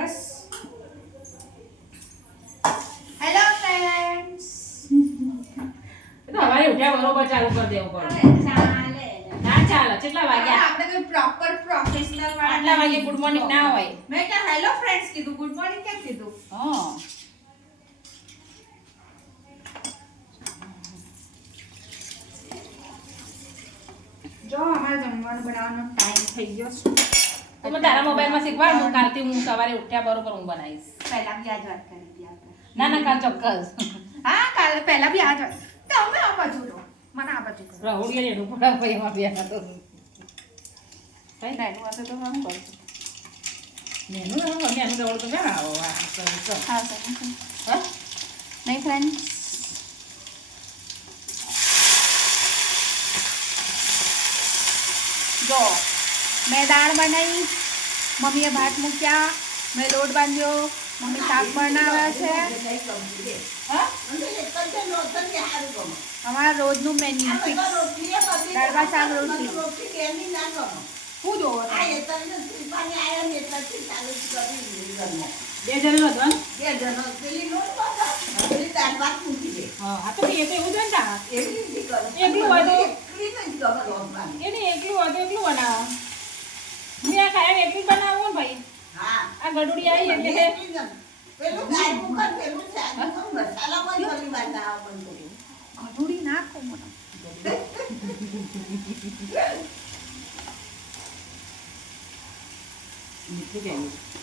બસ hello friends તો હવારે ઉઠ્યા બરોબર ચાલુ કરી દેવું પડે. ચાલે ના ચાલે. કેટલા વાગ્યા? આપણે કોઈ પ્રોપર પ્રોફેશનલ વાળા આટલા વાગે ગુડ મોર્નિંગ ના હોય. મેં કે હેલો ફ્રેન્ડ્સ કીધું, ગુડ મોર્નિંગ કેમ કીધું? હા. જો અમારે જમવાનું બનાવવાનો ટાઈમ થઈ ગયો છે. તમે તારા મોબાઈલમાં શીખવાડ. હું કાલથી હું સવારે ઉઠ્યા બરોબર હું બનાવીશ. પહેલા બી આ જ વાત કરી હતી આપણે. ના ના કાલ ચોક્કસ. હા કાલે પહેલા બી આ જ વાત. તમે આ બાજુ રહો, મને આ બાજુ કરો. રહુડીએ ને રૂપડા ભાઈ એમાં બે હતો. કઈ નાનું હશે તો હું કરું. મેનું રવડ તો ક્યાં આવો હા સર હા નહીં ફ્રેન્ડ. જો મેં દાળ બનાવી, મમ્મીએ ભાત મૂક્યા, મેં લોટ બાંધ્યો, મમ્મી શાક બનાવે છે. અમારા રોજનું મેન્યુ ફિક્સ. દાળ ભાત શાક રોટલી. શું જોવો છો? બે જણ હતો ને? હા આ તો એ તો એવું જ હોય ને તારા. એકલું હોય તો એને એકલું હોય તો એકલું બનાવો. હું આ કાયમ એકલું બનાવું ને ભાઈ. આ ગડુડી આવી એટલે કે કઢોળી નાખો મને.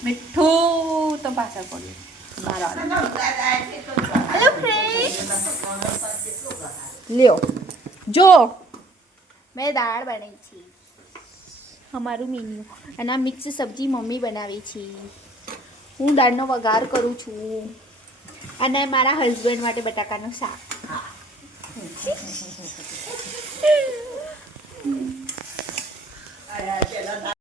મીઠું તો પાછળ પડ્યું. હેલો ફ્રેન્ડ્સ, લ્યો જો મેં દાળ બનાવી છે, અમારું મેન્યુ. અને આ મિક્સ સબ્જી મમ્મી બનાવી છે. હું દાળનો વઘાર કરું છું અને મારા હસબન્ડ માટે બટાકાનું શાક.